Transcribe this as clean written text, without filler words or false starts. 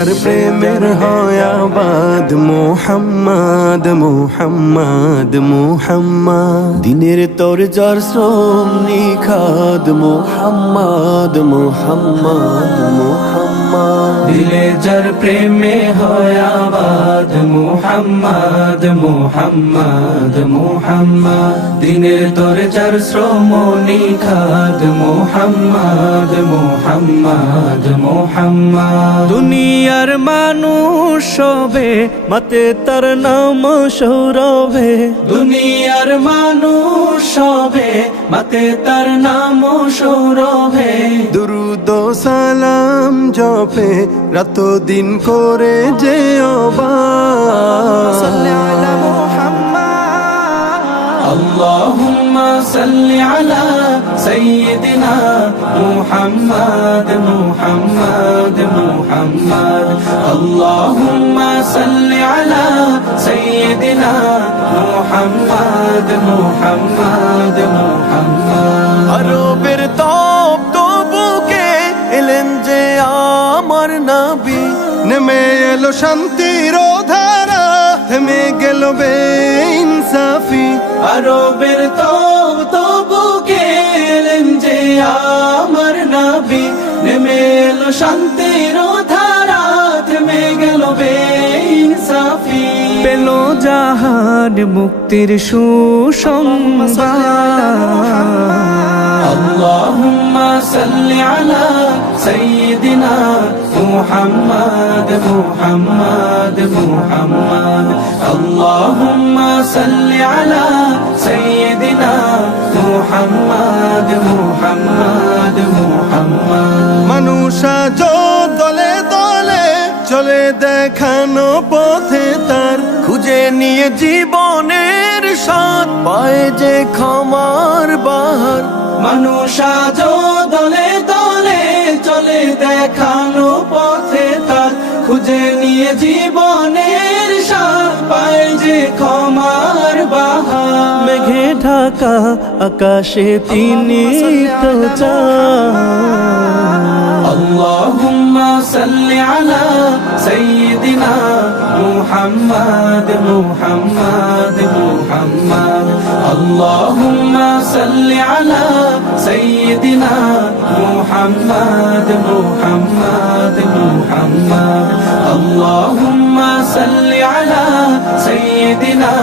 প্রেমের হয় আবাদ মোহাম্মদ মোহাম্মদ মোহাম্মদ দিনের তোর যার শ্রম নিখাদ মোহাম্মদ মোহাম্মদ মোহাম্মদ দিলে যার প্রেমে হয় আবাদ মোহাম্মদ মোহাম্মদ মোহাম্মদ দিনের তোর যার শ্রম নিখাদ মোহাম্মদ মোহাম্মদ মোহাম্মদ দুনিয়ার মানুষ সবে মাতে তার নাম সৌরভে দুনিয়ার মানুষ সবে মাতে তার নাম সৌরভে দুরুদ ও সালাম জপে রাত দিন করে যে اللهم صل على سيدنا محمد محمد محمد اللهم صل على سيدنا محمد محمد محمد আরবের তপ্ত বুকে এলেন যে আমার নবী নেমে এলো শান্তির ধারা থেমে গেল বেইনসাফি আরবের বুকে এলেন যে আমার নবী নেমে এলো শান্তির ধারা থেমে গেল বেইনসাফি পেল জাহান মুক্তির সুসংবাদ اللهم صل على سيدنا محمد محمد محمد اللهم صل على سيدنا محمد محمد محمد মানুষা দলে দলে চলে দেখানো পথে তার খুঁজে নিয়ে জীবনের স্বাদ পায় যে ক্ষমার বাহার মানুষ আজ দলে দলে চলে দেখানো পথে তার খুঁজে নিয়ে জীবনের স্বাদ পায় যে ক্ষমার বাহার মেঘে ঢাকা আকাশে তিনি তো চাঁদ اللهم صل على سيدنا محمد محمد محمد اللهم صل على سيدنا محمد محمد محمد اللهم صل على سيدنا